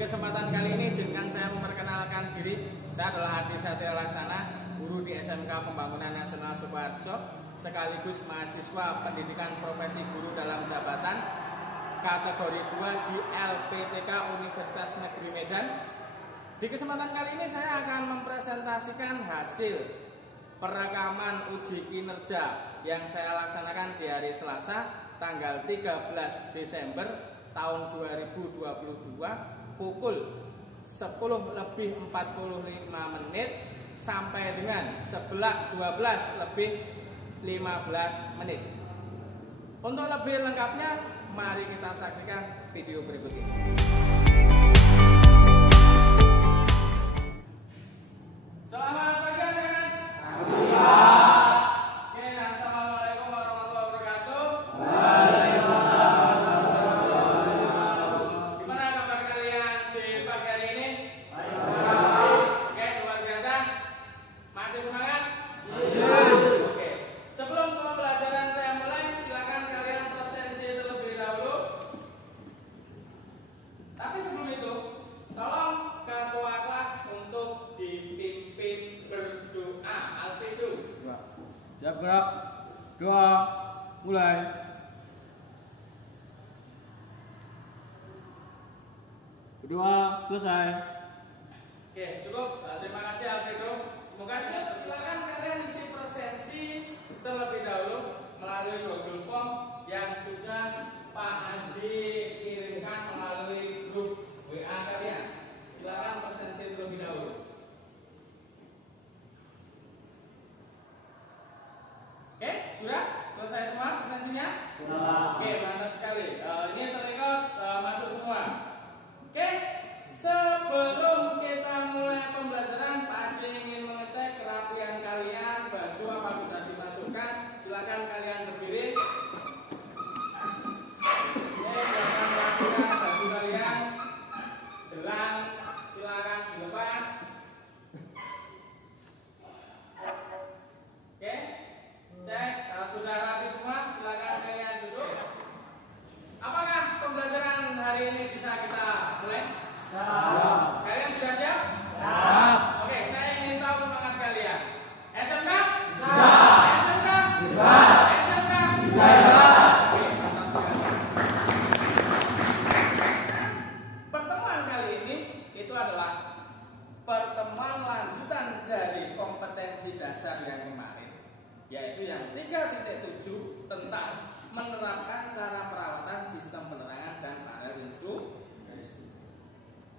kesempatan kali ini izinkan saya memperkenalkan diri. Saya adalah Adi Satya Laksana, guru di SMK Pembangunan Nasional Sukoharjo, sekaligus mahasiswa pendidikan profesi guru dalam jabatan kategori 2 di LPTK Universitas Negeri Medan. Di kesempatan kali ini saya akan mempresentasikan hasil perekaman uji kinerja yang saya laksanakan di hari Selasa tanggal 13 Desember tahun 2022 pukul 10:45 sampai dengan 12:15 Untuk lebih lengkapnya, mari kita saksikan video berikut ini. Selamat pagi anak-anak. Oke, assalamualaikum warahmatullahi wabarakatuh. Gimana kabar kalian di pagi hari ini? Oke, luar biasa. Masih semangat? Oke. Sebelum pembelajaran saya mulai, silakan kalian presensi terlebih dahulu. Tapi sebelum itu, tolong ketua kelas untuk dipimpin berdoa. Al-Fidu. Siap gerak. Doa. Mulai. Berdoa selesai. Oke, cukup. Terima kasih Alfredo. Semoga cukup. Silakan kalian isi presensi terlebih dahulu melalui Google Form yang sudah Pak Andi kirimkan melalui grup WA kalian. Silakan presensi terlebih dahulu. Oke, sudah selesai semua presensinya? Oke, mantap sekali. Ini terrecord masuk semua. Oke, sebelum kita mulai pembelajaran, Pak Adi ingin mengecek kerapian kalian, baju apa sudah dimasukkan. Silakan kalian berdiri. Oke, silakan merapikan baju kalian. Gelang, silakan dilepas. Oke, cek kalau sudah rapi semua, silakan kalian duduk. Apakah pembelajaran hari ini bisa kita mulai? Kalian sudah siap? Oke, saya ingin tahu semangat kalian. SMK? SMK? SMK? Oke, mantap sekali. Pertemuan kali ini itu adalah pertemuan lanjutan dari kompetensi dasar yang kemarin, yaitu yang 3.7 tentang menerapkan cara perawatan sistem penerangan dan panel instrumen.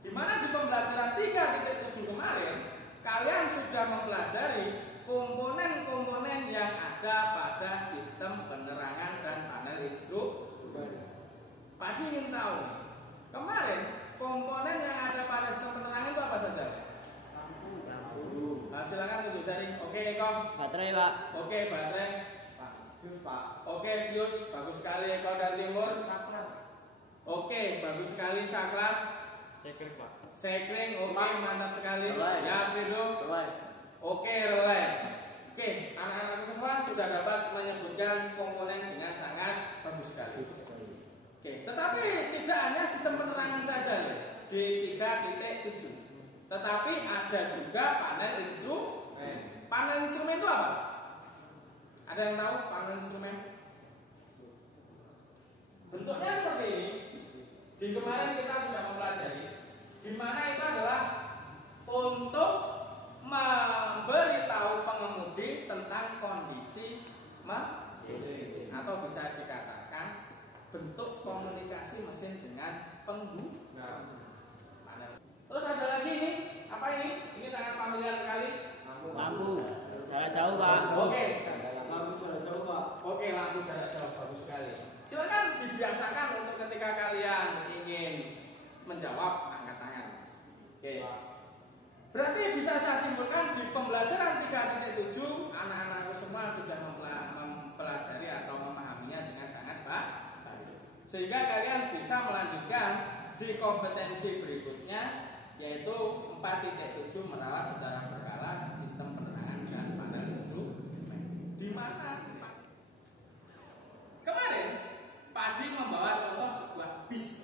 Di mana di pembelajaran 3.7 kemarin kalian sudah mempelajari komponen-komponen yang ada pada sistem penerangan dan panel instrumen. Pak Adi ingin tahu, kemarin komponen yang ada pada sistem penerangan itu apa saja? Lampu. Nah, silakan tunjuk jari. Oke, Kom. Baterai, Pak. Oke, baterai. Pak. Oke, Fius. Bagus sekali. Eko dan Timur. Saklar. Oke, bagus sekali. Saklar. Sekring, Pak. Sekring. Oke, mantap sekali. Relay. Ya, Fido. Relay. Oke, relay. Oke, anak-anak semua sudah dapat menyebutkan komponen dengan sangat bagus sekali. Oke, tetapi tidak hanya sistem penerangan saja nih, di 3.7. Tetapi ada juga panel instrumen. Panel instrumen itu apa? Ada yang tahu panel instrumen? Bentuknya seperti ini. Di kemarin kita sudah mempelajari, di mana itu adalah untuk memberitahu pengemudi tentang kondisi mesin, atau bisa dikatakan bentuk komunikasi mesin dengan pengguna. Terus ada lagi ini, apa ini? Ini sangat familiar sekali. Lampu. Jarak jauh, Pak. Oke. Lampu jarak jauh, Pak. Oke, lampu jarak jauh, bagus sekali. Silakan dibiasakan untuk ketika kalian ingin menjawab, angkat tangan. Oke. Berarti bisa saya simpulkan di pembelajaran 3.7 anak-anakku semua sudah mempelajari atau memahaminya dengan sangat baik. Sehingga kalian bisa melanjutkan di kompetensi berikutnya, yaitu 4.7 merawat secara berkala sistem penerangan dan panel instrumen. Di mana kemarin Pak Adi membawa contoh sebuah bis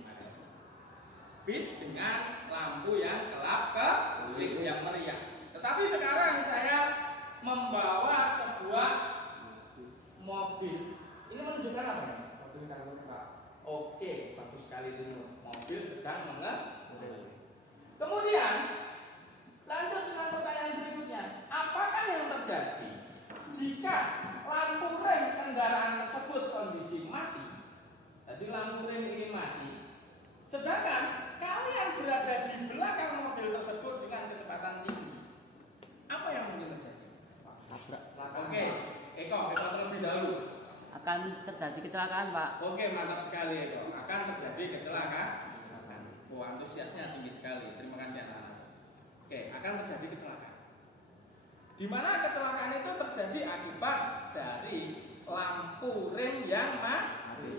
dengan terjadi jika lampu rem kendaraan tersebut kondisi mati, jadi lampu rem ini mati, sedangkan kalian berada di belakang mobil tersebut dengan kecepatan tinggi, apa yang mungkin terjadi? Oke, Eko terlebih dahulu. Akan terjadi kecelakaan, Pak. Oke, mantap sekali Eko. Akan terjadi kecelakaan. Wah, antusiasnya tinggi sekali. Terima kasih anak-anak. Oke, akan terjadi kecelakaan. Di mana kecelakaan itu terjadi akibat dari lampu rem yang mati.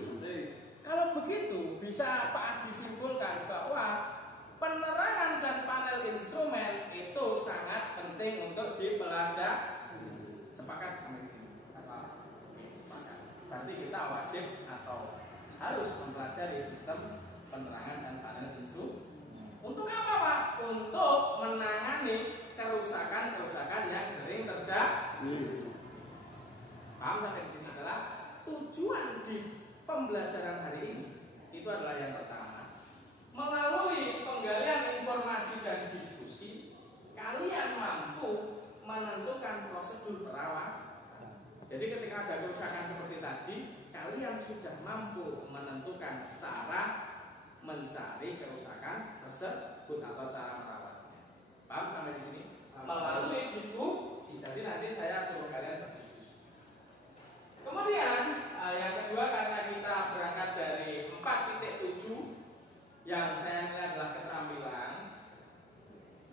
Kalau begitu, bisa Pak Adi simpulkan bahwa penerangan dan panel instrumen itu sangat penting untuk dipelajari. Sepakat sampai di sini? Oke, sepakat. Berarti kita wajib atau harus mempelajari sistem penerangan dan panel instrumen. Untuk apa, Pak? Untuk menangani kerusakan-kerusakan yang sering terjadi. Paham sampai di sini? Adalah tujuan di pembelajaran hari ini. Itu adalah yang pertama. Melalui penggalian informasi dan diskusi, kalian mampu menentukan prosedur perawatan. Jadi ketika ada kerusakan seperti tadi, kalian sudah mampu menentukan cara mencari kerusakan tersebut atau cara merawatnya. Paham sampai di sini? Melalui diskusi. Jadi nanti saya suruh kalian berdiskusi. Kemudian yang kedua, karena kita berangkat dari 4.7 yang saya nilai adalah keterampilan.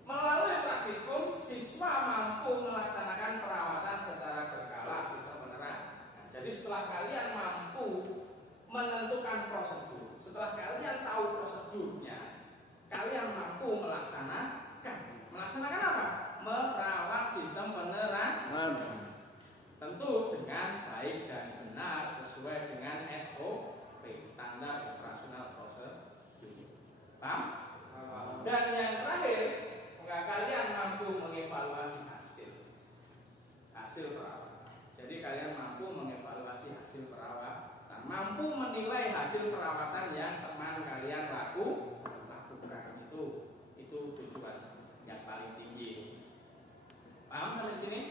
Melalui praktikum, siswa mampu melaksanakan perawatan secara berkala sistem penerangan. Nah, jadi setelah kalian mampu menentukan prosedur, setelah kalian tahu prosedurnya, kalian mampu melaksanakan. Melaksanakan apa? Merawat sistem penerangan. Tentu dengan baik dan benar sesuai dengan SOP, standar operasional prosedur. Paham? Dan yang terakhir, kalian mampu mengevaluasi hasil perawatan. Jadi kalian mampu mengevaluasi hasil perawatan, mampu menilai hasil perawatan yang teman kalian lakukan. Itu tujuan yang paling tinggi. Paham sampai sini?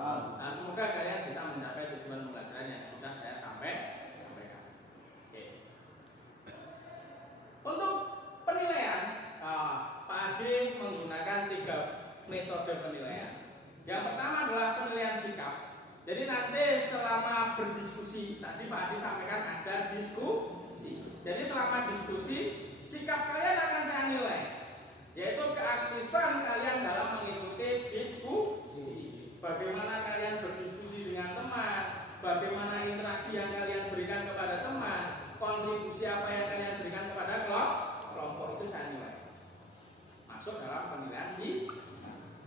Nah, semoga kalian bisa mencapai tujuan pembelajaran yang sudah saya sampaikan. Oke. Untuk penilaian, Pak Ade menggunakan 3 metode penilaian. Yang pertama adalah penilaian sikap. Jadi nanti selama berdiskusi, tadi Pak Ade sampaikan ada diskusi. Jadi selama diskusi, sikap kalian akan saya nilai, yaitu keaktifan kalian dalam mengikuti diskusi. Bagaimana kalian berdiskusi dengan teman, bagaimana interaksi yang kalian berikan kepada teman, kontribusi apa yang kalian berikan kepada kelompok, itu saya nilai. Masuk dalam penilaian sih.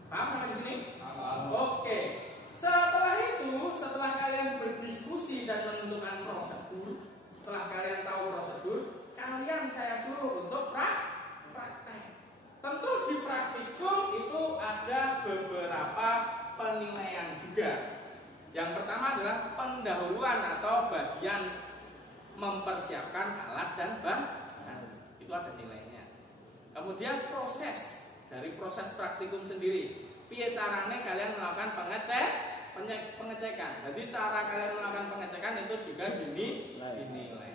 Paham sampai di sini? Oke. Setelah kalian berdiskusi dan menentukan prosedur, setelah kalian tahu prosedur, kalian saya suruh untuk praktek. Tentu di praktikum itu ada beberapa penilaian juga. Yang pertama adalah pendahuluan atau bagian mempersiapkan alat dan bahan. Itu ada nilainya. Kemudian dari proses praktikum sendiri, piye carane kalian melakukan pengecekan. Jadi cara kalian melakukan pengecekan itu juga dinilai.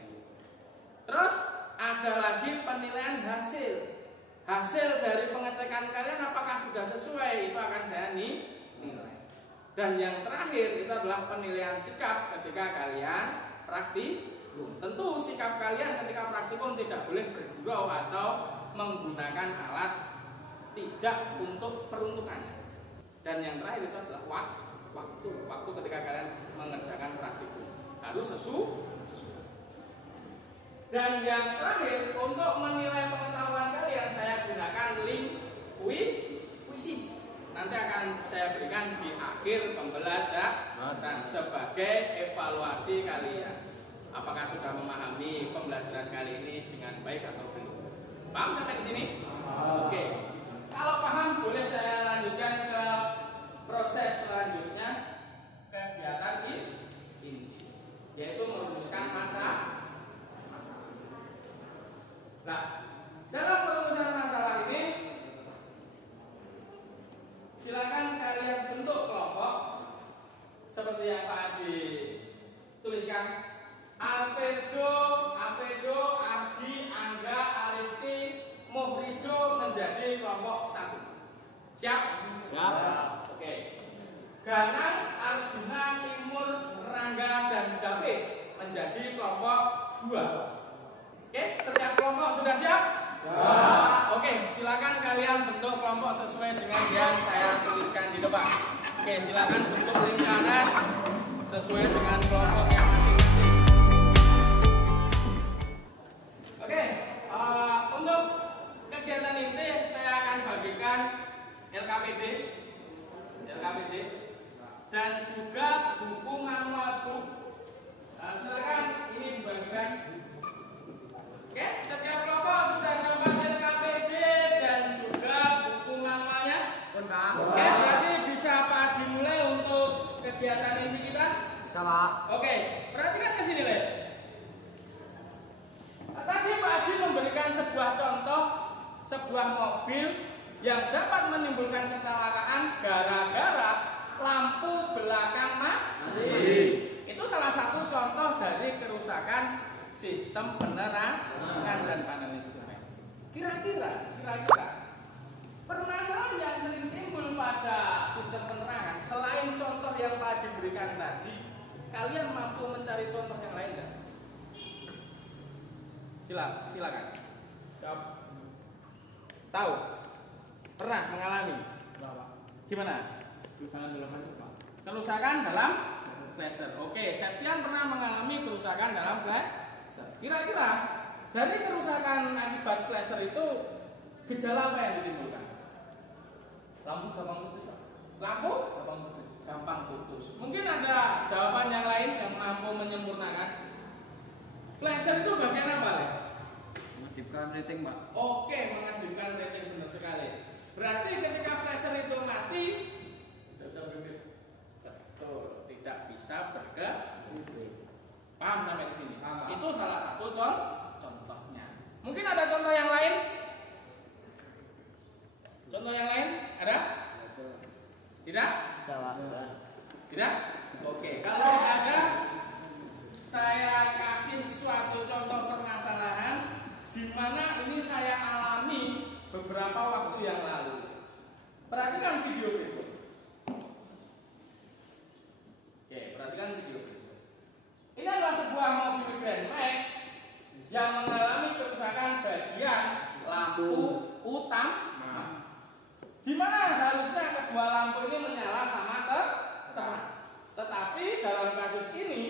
Terus ada lagi penilaian hasil. Hasil dari pengecekan kalian apakah sudah sesuai, itu akan saya nilai. Dan yang terakhir itu adalah penilaian sikap ketika kalian praktikum. Tentu sikap kalian ketika praktikum tidak boleh bergurau atau menggunakan alat tidak untuk peruntukannya. Dan yang terakhir itu adalah waktu ketika kalian mengerjakan praktikum harus sesuai. Dan yang terakhir, untuk menilai pengetahuan kalian saya gunakan linguisis. Nanti akan saya berikan di akhir pembelajaran sebagai evaluasi kalian. Apakah sudah memahami pembelajaran kali ini dengan baik atau belum? Paham sampai di sini? Oke. Kalau paham, boleh saya lanjutkan ke proses selanjutnya, kegiatan ini, yaitu merumuskan masalah. Nah, dalam perumusan masalah ini, silakan kalian bentuk kelompok Ganang, Arjuna, Timur, Rangga, dan David menjadi kelompok 2. Oke, setiap kelompok sudah siap? Ya. Oke, silakan kalian bentuk kelompok sesuai dengan yang saya tuliskan di depan. Oke, silakan bentuk lingkaran sesuai dengan kelompoknya masing-masing. Oke, untuk kegiatan inti saya akan bagikan LKPD dan juga buku manual book. Silakan ini dibagikan. Oke, setiap kelompok sudah dapat LKPD dan juga buku manualnya. Oke, berarti bisa Pak dimulai untuk kegiatan inti kita. Sama. Oke, perhatikan ke sini, Le. Tadi Pak Adi memberikan sebuah contoh sebuah mobil yang dapat menimbulkan kecelakaan gara-gara lampu belakang mati. Itu salah satu contoh dari kerusakan sistem penerangan dan panel itu. Kira-kira permasalahan yang sering timbul pada sistem penerangan selain contoh yang Pak Adi berikan tadi, kalian mampu mencari contoh yang lain nggak? Silakan. Tahu? Pernah mengalami? Gimana? Kerusakan dalam flasher. Oke, Septian pernah mengalami kerusakan dalam flasher. Kira-kira dari kerusakan akibat flasher itu gejala apa yang ditimbulkan? Lampu gampang putus. Mungkin ada jawaban yang lain yang mampu menyempurnakan. Flasher itu bagian apa, Le? Mengaktifkan rating, Pak. Oke, mengaktifkan rating, benar sekali. Berarti ketika flasher itu mati, betul, tidak bisa bergerak. Paham sampai ke sini? Itu salah satu contohnya. Mungkin ada contoh yang lain? Contoh yang lain ada? Tidak? Tidak? Oke, kalau ada, saya kasih suatu contoh permasalahan di mana ini saya alami beberapa waktu yang lalu. Perhatikan video berikut. Oke, perhatikan video berikut. Ini adalah sebuah mobil Grand Max yang mengalami kerusakan bagian lampu utama. Di mana harusnya kedua lampu ini menyala sama terang. Tetapi dalam kasus ini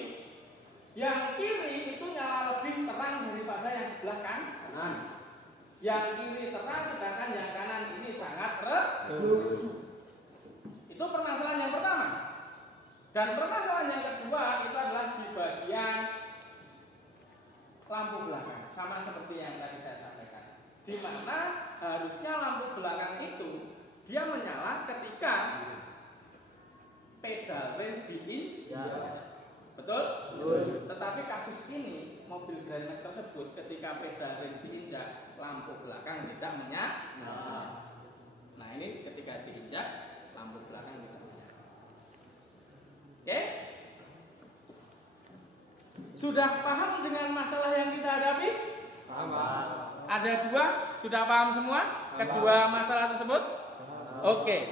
yang kiri itu nyala lebih terang daripada yang sebelah kanan. Yang kiri terang sedangkan yang kanan ini sangat redup. Itu permasalahan yang pertama. Dan permasalahan yang kedua itu adalah di bagian lampu belakang, sama seperti yang tadi saya sampaikan. Di mana harusnya lampu belakang itu dia menyala ketika pedal rem diinjak. Betul? Tetapi kasus ini mobil Grand Max tersebut ketika pedal rem diinjak, lampu belakang tidak menyala. Nah, ini ketika diinjak lampu belakang tidak menyala. Oke? Sudah paham dengan masalah yang kita hadapi? Paham. Ada 2, sudah paham semua? Kedua masalah tersebut? Oke.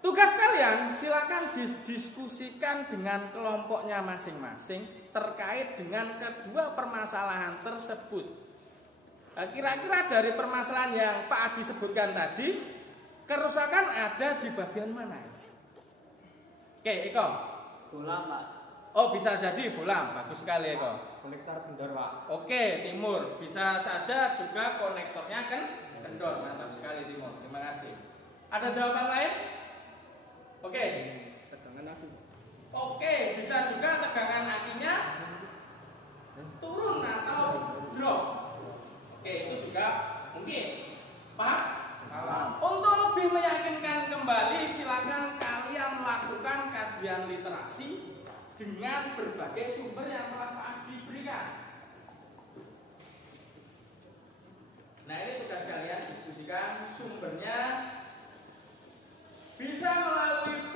Tugas kalian silakan didiskusikan dengan kelompoknya masing-masing terkait dengan kedua permasalahan tersebut. Kira-kira dari permasalahan yang Pak Adi sebutkan tadi, kerusakan ada di bagian mana? Oke, Eko. Bola, Pak. Oh, bisa jadi bola. Bagus sekali, Eko. Konektor kendor, Pak. Oke, Timur. Bisa saja juga konektornya kan kendor. Mantap sekali, Timur. Terima kasih. Ada jawaban lain? Oke. Tegangan aku. Oke, bisa juga tegangan akinya turun atau drop. Oke, itu juga mungkin. Paham? Paham. Untuk lebih meyakinkan kembali, silakan kalian melakukan kajian literasi dengan berbagai sumber yang telah Pak Adi berikan. Nah, ini tugas kalian diskusikan sumbernya. Bisa melalui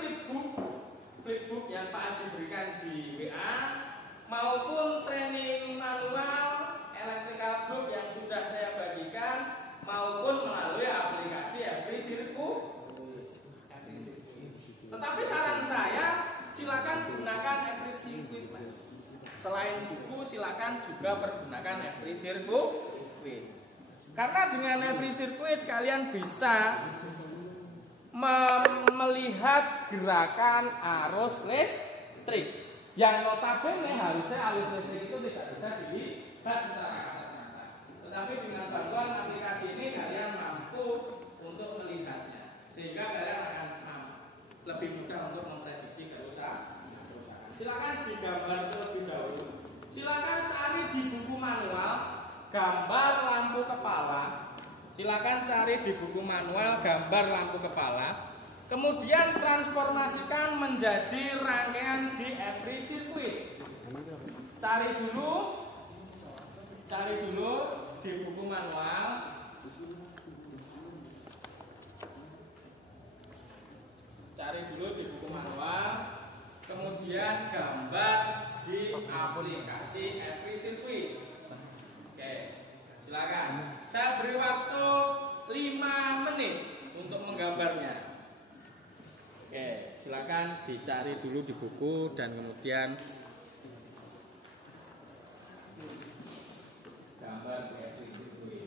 flipbook yang Pak Adi berikan di WA, maupun training manual electrical group yang sudah saya bagikan, maupun melalui aplikasi Every Circuit. Tetapi saran saya, silakan gunakan every circuit, Mas. Selain buku, silakan juga pergunakan every circuit. Karena dengan every circuit kalian bisa melihat gerakan arus listrik yang notabene harusnya arus listrik itu tidak bisa dilihat secara kasat mata. Tetapi dengan bantuan aplikasi ini kalian mampu untuk melihatnya, sehingga kalian akan lebih mudah untuk memprediksi kerusakan. Silakan digambar terlebih dahulu. Silakan cari di buku manual gambar lampu kepala. Silakan cari di buku manual gambar lampu kepala. Kemudian transformasikan menjadi rangkaian di every circuit. Cari dulu di buku manual. Kemudian gambar di aplikasi every circuit. Oke, silakan. Saya beri waktu 5 menit untuk menggambarnya. Oke, silakan dicari dulu di buku dan kemudian gambar di every circuit.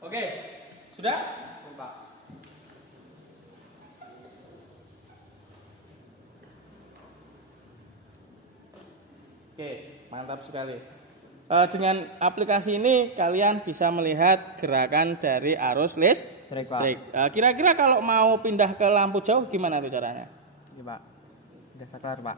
Oke, sudah? Pak. Oke, mantap sekali. Dengan aplikasi ini kalian bisa melihat gerakan dari arus listrik. Kira-kira kalau mau pindah ke lampu jauh gimana tuh caranya? Iya, Pak. Udah saklar, Pak.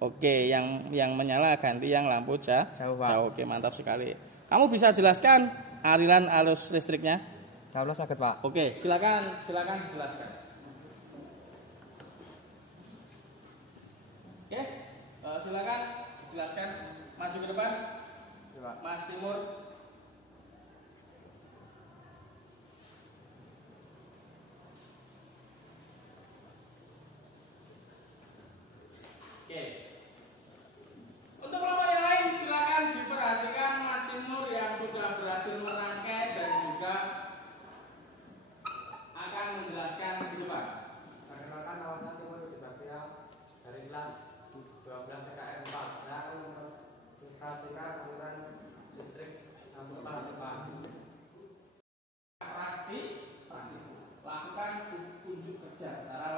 Oke, yang menyala ganti yang lampu jauh, Pak. Oke, mantap sekali. Kamu bisa jelaskan aliran arus listriknya? Kalau sakit, Pak. Oke, silakan jelaskan. Oke, silakan jelaskan. Maju ke depan. Mas Timur. Oke. Untuk kelompok yang lain silakan diperhatikan Mas Timur yang sudah berhasil merangkai dan juga akan menjelaskan di depan. Perkenalkan nama saya Timur Batia dari kelas 12 PKN 4. Saya akan mendemonstrasikan aliran listrik lampu kepala depan. Praktik, lakukan unjuk kerja secara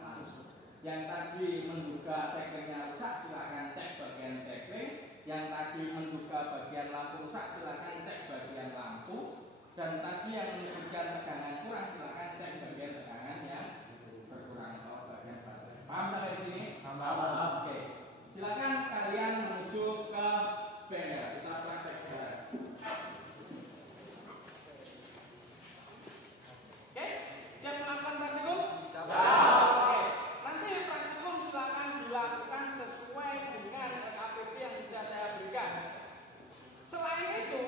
langsung. Yang tadi menduga sekringnya rusak, silakan cek bagian sekring. Yang tadi menduga bagian lampu rusak, silakan cek bagian lampu. Dan tadi yang menyebutkan tegangan kurang, silakan cek bagian tegangan yang berkurang atau bagian baterai. Paham sampai di sini? Paham. Oke. Silakan kalian menuju ke bengkel. Kita praktek sekarang. Oke, siap melakukan praktikum? Siap. Oke, nanti praktikum silakan dilakukan sesuai dengan LKPD yang sudah saya berikan. Selain itu,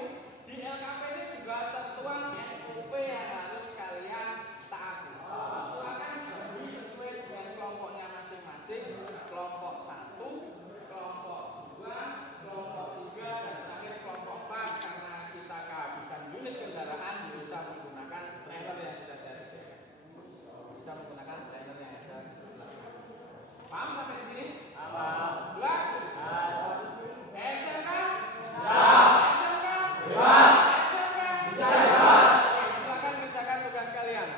di LKPD juga tertuang SOP yang harus kalian taati. Silakan beri sesuai dengan kelompoknya masing-masing. Kelompok 1, kelompok 2, kelompok 3, dan terakhir kelompok 4. Karena kita kehabisan unit kendaraan, bisa menggunakan trailer yang sudah saya sediakan. Bisa menggunakan trailer yang ada di sebelah. Paham sampai di sini? Paham. Jelas? SMK? SMK? SMK? Bisa. Oke, silakan kerjakan tugas kalian.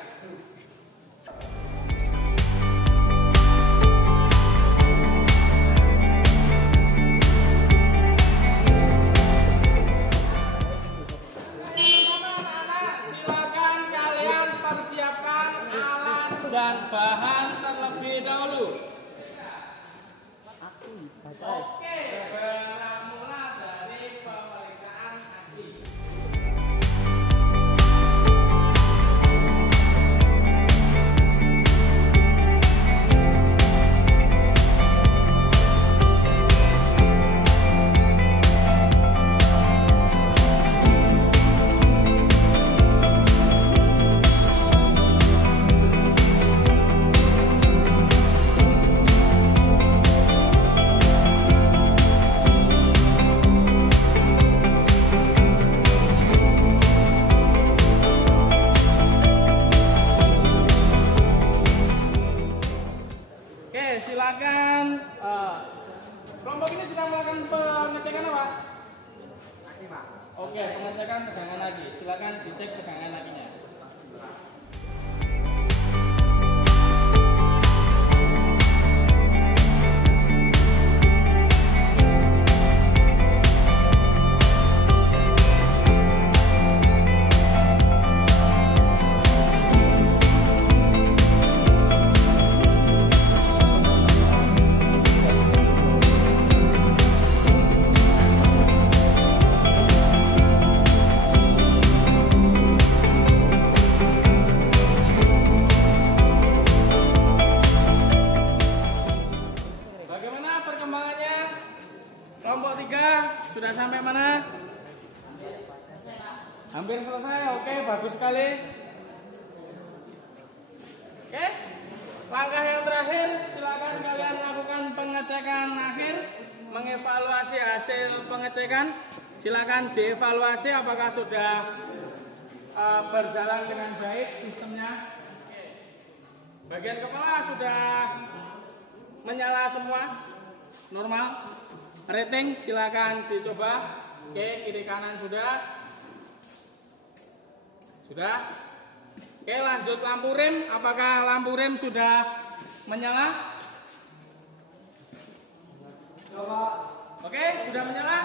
Silakan kalian persiapkan alat dan bahan terlebih dahulu. Oke, beramula dari pemeriksaan aki. mengatakan tegangan lagi. Silakan dicek tegangan laginya. Kelompok 3 sudah sampai mana? Hampir selesai. Oke, bagus sekali. Oke, langkah yang terakhir, silakan kalian lakukan pengecekan akhir, mengevaluasi hasil pengecekan. Silakan dievaluasi apakah sudah berjalan dengan baik sistemnya. Bagian kepala sudah menyala semua, normal. Rating silakan dicoba. Oke, kiri kanan sudah. Oke, lanjut lampu rem. Apakah lampu rem sudah menyala? Oke, sudah menyala?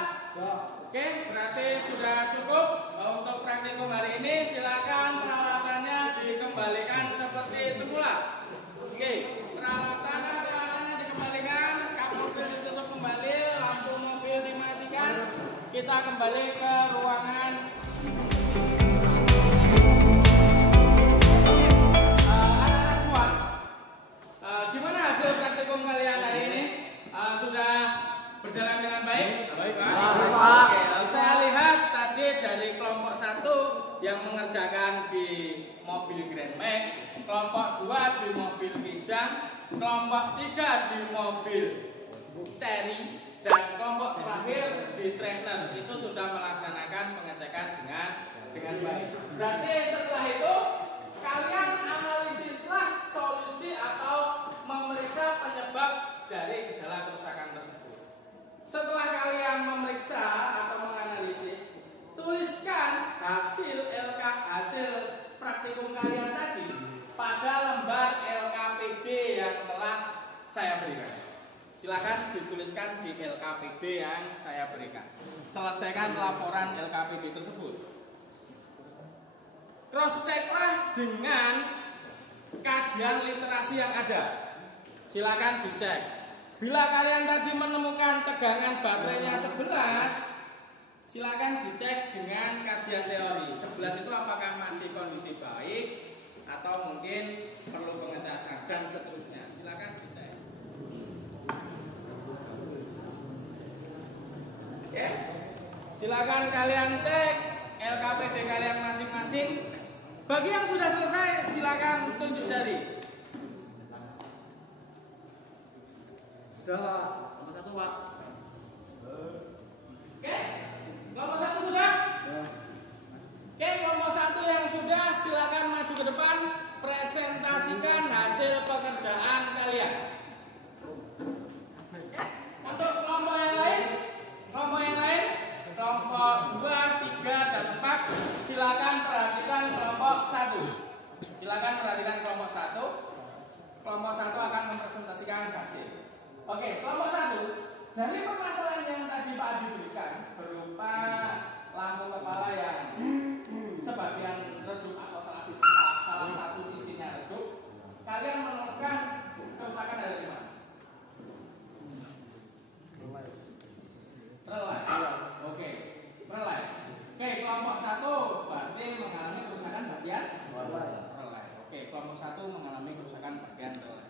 Oke, berarti sudah cukup untuk praktikum hari ini. Silakan peralatannya dikembalikan seperti semula. Oke, peralatannya dikembalikan. Kap mobil ditutup kembali, lampu mobil dimatikan. Kita kembali ke ruangan. Anak-anak semua, gimana hasil praktikum kalian hari ini? Sudah berjalan dengan baik? Baik, Pak. Oke, saya lihat tadi dari kelompok 1 yang mengerjakan di mobil Grand Max, kelompok 2 di mobil Kijang, kelompok 3 di mobil Cherry, dan kelompok terakhir di Traveler itu sudah melaksanakan pengecekan dengan baik. Berarti setelah itu kalian analisislah solusi atau memeriksa penyebab dari gejala kerusakan tersebut. Setelah kalian memeriksa atau menganalisis, tuliskan hasil praktikum kalian tadi pada lembar LKPD yang telah saya berikan. Silakan dituliskan di LKPD yang saya berikan. Selesaikan laporan LKPD tersebut. Cross checklah dengan kajian literasi yang ada. Silakan dicek. Bila kalian tadi menemukan tegangan baterainya 11, silakan dicek dengan kajian teori. 11 itu apakah masih kondisi baik atau mungkin perlu pengecasan dan seterusnya. Silakan dicek. Oke. Silakan kalian cek LKPD kalian masing-masing. Bagi yang sudah selesai, silakan tunjuk jari. Nomor 1, Pak. Oke, kelompok 1 sudah? Oke, kelompok 1 yang sudah, silakan maju ke depan, presentasikan hasil pekerjaan kalian. Oke, untuk kelompok yang lain, kelompok 2, 3, dan 4, silakan perhatikan kelompok 1. Silakan perhatikan kelompok 1. Kelompok 1 akan mempresentasikan hasil. Oke, kelompok 1, dari permasalahan yang tadi Pak Adi berikan berupa lampu kepala yang sebagian redup atau salah satu sisinya redup, kalian menemukan kerusakan dari mana? Relay. Oke, relay. Oke, kelompok 1 berarti mengalami kerusakan bagian relay. Oke, kelompok 1 mengalami kerusakan bagian relay.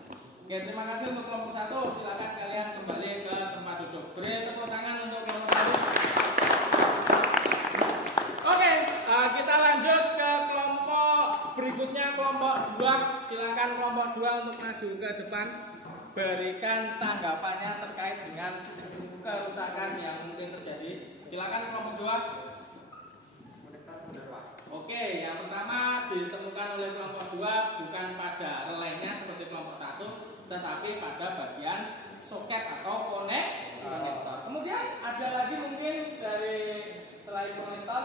Oke, terima kasih untuk kelompok 1. Silakan kalian kembali ke tempat duduk. Beri tepuk tangan untuk kelompok 1. Oke, kita lanjut ke kelompok berikutnya, kelompok 2. Silakan kelompok 2 untuk maju ke depan. Berikan tanggapannya terkait dengan kerusakan yang mungkin terjadi. Silakan kelompok 2. Oke, yang pertama ditemukan oleh kelompok 2 bukan pada relaynya seperti kelompok 1, tetapi pada bagian soket atau konektor. Kemudian ada lagi mungkin dari selain konektor,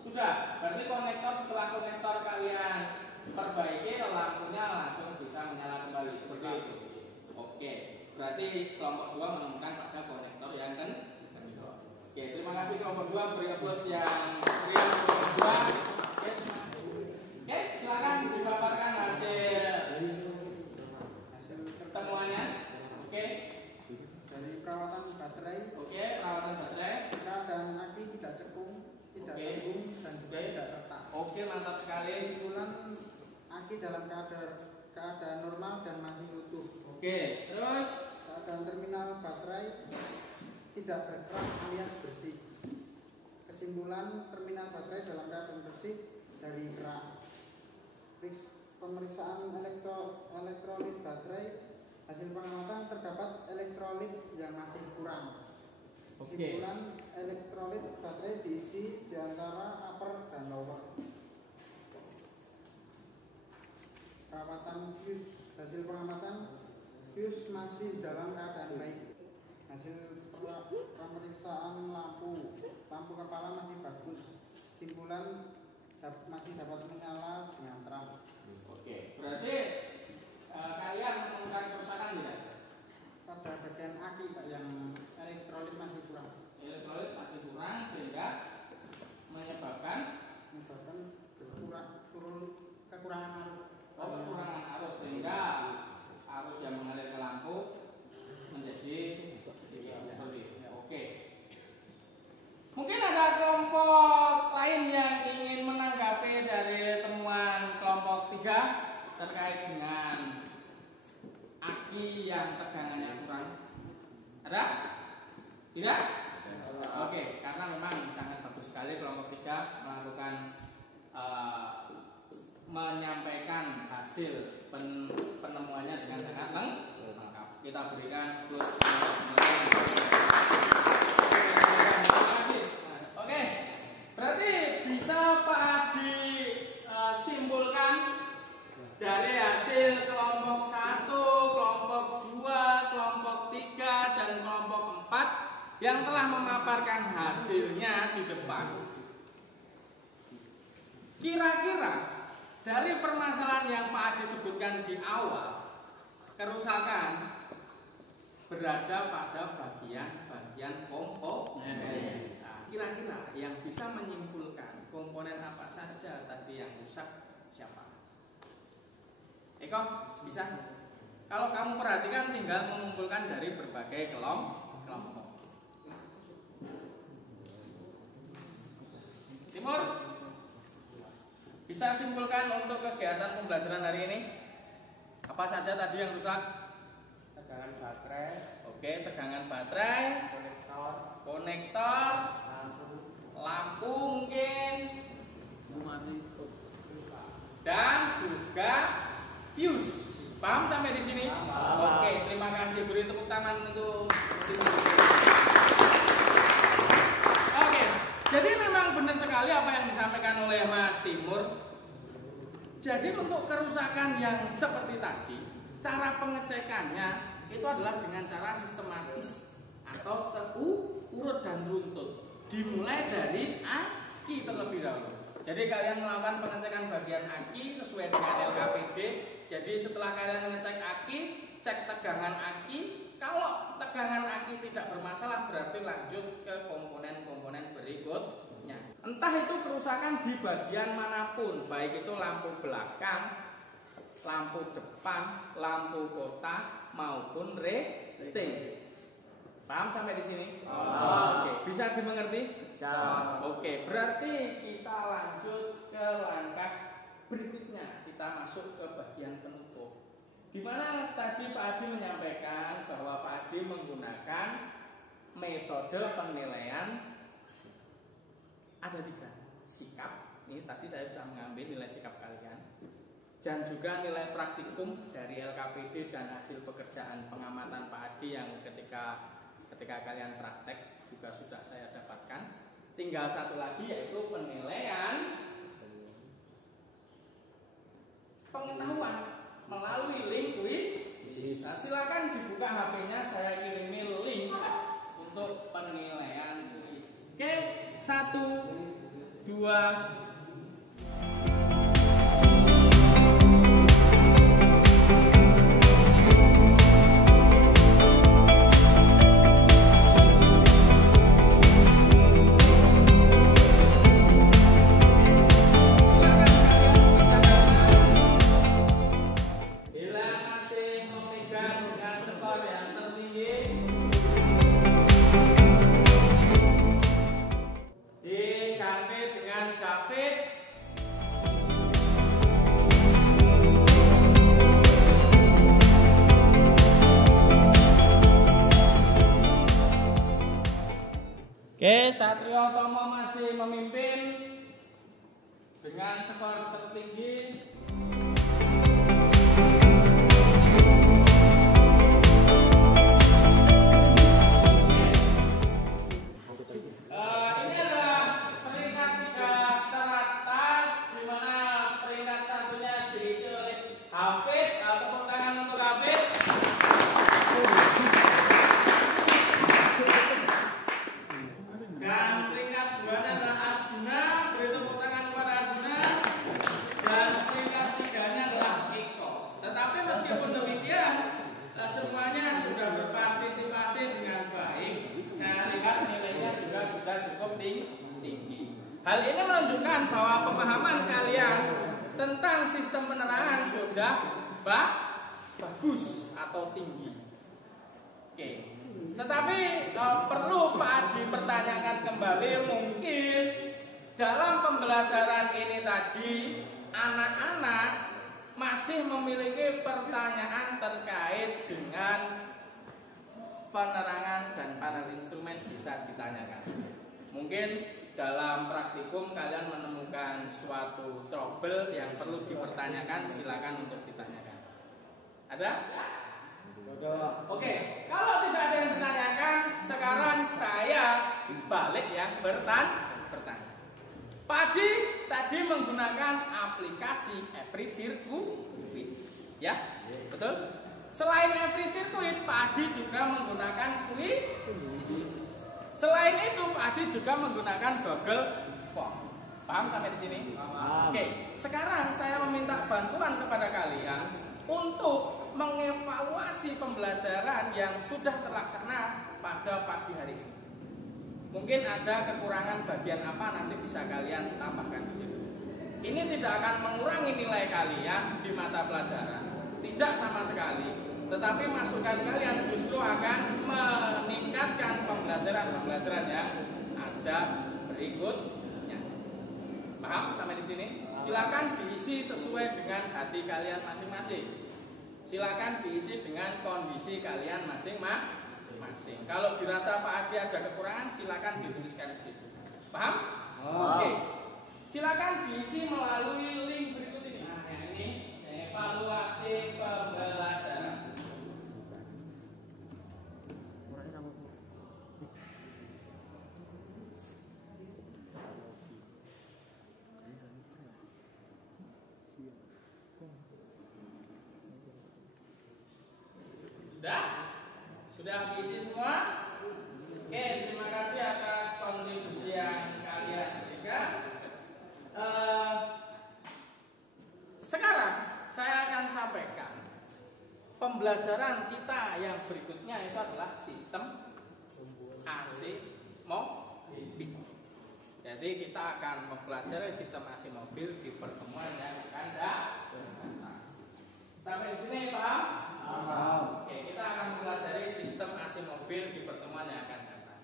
Sudah, berarti konektor setelah konektor kalian perbaiki, lampunya langsung bisa menyala kembali seperti itu. Oke, berarti kelompok 2 menemukan pada konektor yang kedua. Oke, terima kasih kelompok 2, beri aplaus yang meriah kelompok 2. Oke, silakan dipaparkan hasil temuannya. Oke. Dari perawatan baterai. Oke, perawatan baterai. Keadaan aki tidak cekung, tidak tembung, dan juga tidak retak. Oke, mantap sekali. Kesimpulan aki dalam keadaan normal dan masih utuh. Oke, terus Keadaan terminal baterai tidak berkerak alias bersih. Kesimpulan terminal baterai dalam keadaan bersih dari kerak. Pemeriksaan elektrolit baterai. Hasil pengamatan terdapat elektrolit yang masih kurang. Kesimpulan elektrolit baterai diisi di antara upper dan lower. Perawatan fuse. Hasil pengamatan fuse masih dalam keadaan baik. Hasil pemeriksaan lampu kepala masih bagus. Kesimpulan masih dapat menyala dengan terang. oke, berarti kalian menemukan kerusakan tidak? Pada bagian aki Pak yang elektrolit masih kurang. Elektrolit masih kurang sehingga menyebabkan kekurangan arus. Kekurangan arus sehingga arus yang mengalir ke lampu menjadi sulit. Oke. Mungkin ada kelompok lain yang ingin menanggapi dari temuan kelompok 3 terkait dengan aki yang tegangannya kurang. Ada? Tidak? Oke, karena memang sangat bagus sekali kelompok 3 melakukan menyampaikan hasil penemuannya dengan sangat lengkap. Kita berikan plus. Oke, berarti bisa Pak Adi simpulkan dari hasil kelompok 1, kelompok 2, kelompok 3, dan kelompok 4 yang telah memaparkan hasilnya di depan. Kira-kira dari permasalahan yang Pak Adi sebutkan di awal, kerusakan berada pada bagian komponen. Nah, kira-kira yang bisa menyimpulkan komponen apa saja tadi yang rusak siapa? Eko, bisa? Kalau kamu perhatikan tinggal mengumpulkan dari berbagai kelompok. Timur, bisa simpulkan untuk kegiatan pembelajaran hari ini? Apa saja tadi yang rusak? Tegangan baterai. Oke, tegangan baterai, konektor, lampu mungkin, dan juga fuse. Paham sampai di sini? Oke, terima kasih. Beri tepuk tangan untuk. Oke, jadi memang benar sekali apa yang disampaikan oleh Mas Timur. Jadi untuk kerusakan yang seperti tadi, cara pengecekannya itu adalah dengan cara sistematis atau urut dan runtut. Dimulai dari aki terlebih dahulu. Jadi kalian melakukan pengecekan bagian aki sesuai dengan LKPD. Jadi setelah kalian mengecek aki, cek tegangan aki. Kalau tegangan aki tidak bermasalah, berarti lanjut ke komponen-komponen berikutnya. Entah itu kerusakan di bagian manapun, baik itu lampu belakang, lampu depan, lampu kotak maupun rating. Paham sampai di sini? Oke, bisa dimengerti? Bisa. Oke, berarti kita lanjut ke langkah berikutnya. Kita masuk ke bagian penutup. Di mana tadi Pak Adi menyampaikan bahwa Pak Adi menggunakan metode penilaian ada 3 sikap. Ini tadi saya sudah mengambil nilai sikap kalian. Dan juga nilai praktikum dari LKPD dan hasil pekerjaan pengamatan Pak Adi yang ketika kalian praktek juga sudah saya dapatkan. Tinggal satu lagi yaitu penilaian pengetahuan melalui link quiz. Nah, silakan dibuka HP-nya, saya kirimi link untuk penilaian quiz. Oke, 1, 2, 2. Oke, Satrio Tomo masih memimpin dengan skor tertinggi. Ini adalah peringkat 3 teratas, di mana peringkat satunya diisi oleh Hafid. Tepuk tangan untuk Hafid. Dan peringkat 2 adalah Arjuna, beri tepuk tangan kepada Arjuna. Dan peringkat 3-nya adalah Eko. Tetapi meskipun demikian, semuanya sudah berpartisipasi dengan baik. Saya lihat nilainya juga sudah cukup tinggi. Hal ini menunjukkan bahwa pemahaman kalian tentang sistem penerangan sudah bagus atau tinggi. Oke. Tetapi perlu Pak Adi pertanyakan kembali, mungkin dalam pembelajaran ini tadi anak-anak masih memiliki pertanyaan terkait dengan penerangan dan panel instrumen bisa ditanyakan. Mungkin dalam praktikum kalian menemukan suatu trouble yang perlu dipertanyakan, silakan untuk ditanyakan. Ada? Oke, kalau tidak ada yang ditanyakan, sekarang saya balik yang bertanya. Pak Adi tadi menggunakan aplikasi Every Circuit, ya, betul? Selain Every Circuit, Pak Adi juga menggunakan Quiz. Selain itu, Pak Adi juga menggunakan Google Form. Paham sampai di sini? Oke, sekarang saya meminta bantuan kepada kalian untuk mengevaluasi pembelajaran yang sudah terlaksana pada pagi hari ini. Mungkin ada kekurangan bagian apa, nanti bisa kalian tambahkan di situ. Ini tidak akan mengurangi nilai kalian di mata pelajaran, tidak sama sekali. Tetapi masukan kalian justru akan meningkatkan pembelajaran yang ada berikutnya. Paham sampai di sini? Silakan diisi sesuai dengan hati kalian masing-masing. Silakan diisi dengan kondisi kalian masing-masing. Kalau dirasa Pak Adi ada kekurangan, silakan dituliskan di situ. Paham? Oke. Silakan diisi melalui link berikut ini. Nah, yang ini evaluasi pembelajaran. Sudah diisi semua? Oke, terima kasih atas kontribusi yang kalian berikan. Sekarang saya akan sampaikan pembelajaran kita yang berikutnya itu adalah sistem AC mobil. Jadi kita akan mempelajari sistem AC mobil di pertemuan yang akan datang. Sampai di sini paham? Oke, kita akan mempelajari sistem AC mobil di pertemuan yang akan datang.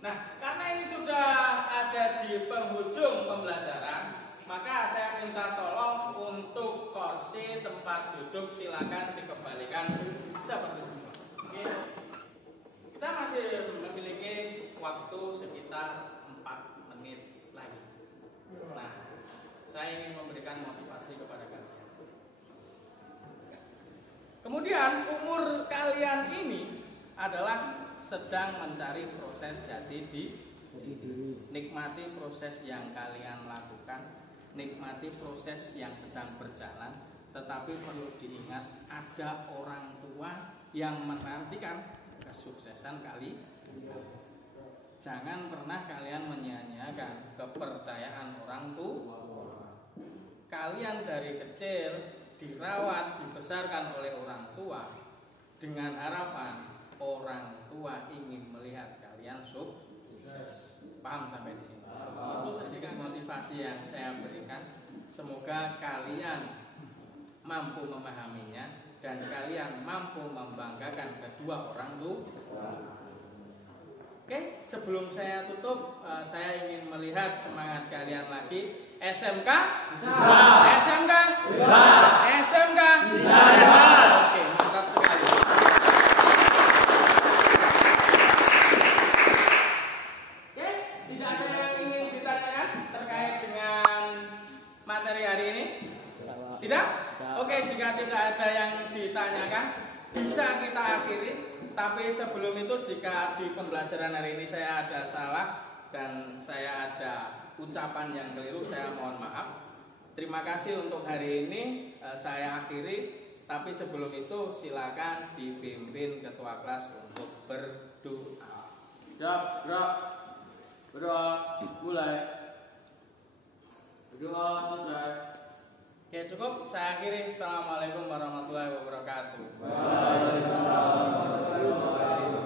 Nah, karena ini sudah ada di penghujung pembelajaran, maka saya minta tolong untuk kursi tempat duduk silakan dikembalikan seperti semula. Oke. Kita masih memiliki waktu sekitar 4 menit lagi. Nah, saya ingin memberikan motivasi kepada kalian. Kemudian umur kalian ini adalah sedang mencari proses jati diri. Nikmati proses yang kalian lakukan, nikmati proses yang sedang berjalan. Tetapi perlu diingat, ada orang tua yang menantikan kesuksesan kalian. jangan pernah kalian menyia-nyiakan kepercayaan orang tua. Kalian dari kecil dirawat, dibesarkan oleh orang tua dengan harapan orang tua ingin melihat kalian sukses. Paham sampai di sini? Itu sedikit motivasi yang saya berikan. Semoga kalian mampu memahaminya dan kalian mampu membanggakan kedua orang tua. Oke, sebelum saya tutup, saya ingin melihat semangat kalian lagi. SMK? Bisa. SMK? Bisa. SMK? Bisa. Oke, mantap sekali. Oke, tidak ada yang ingin ditanyakan terkait dengan materi hari ini? Tidak? Oke, jika tidak ada yang ditanyakan, bisa kita akhiri. Tapi sebelum itu, jika di pembelajaran hari ini saya ada salah dan saya ada ucapan yang keliru, saya mohon maaf. Terima kasih untuk hari ini, saya akhiri. Tapi sebelum itu silakan dipimpin ketua kelas untuk berdoa. Siap, gerak. Berdoa, mulai. Berdoa, selesai. Oke, cukup. Saya akhiri. Assalamualaikum warahmatullahi wabarakatuh. Waalaikumsalam warahmatullahi wabarakatuh.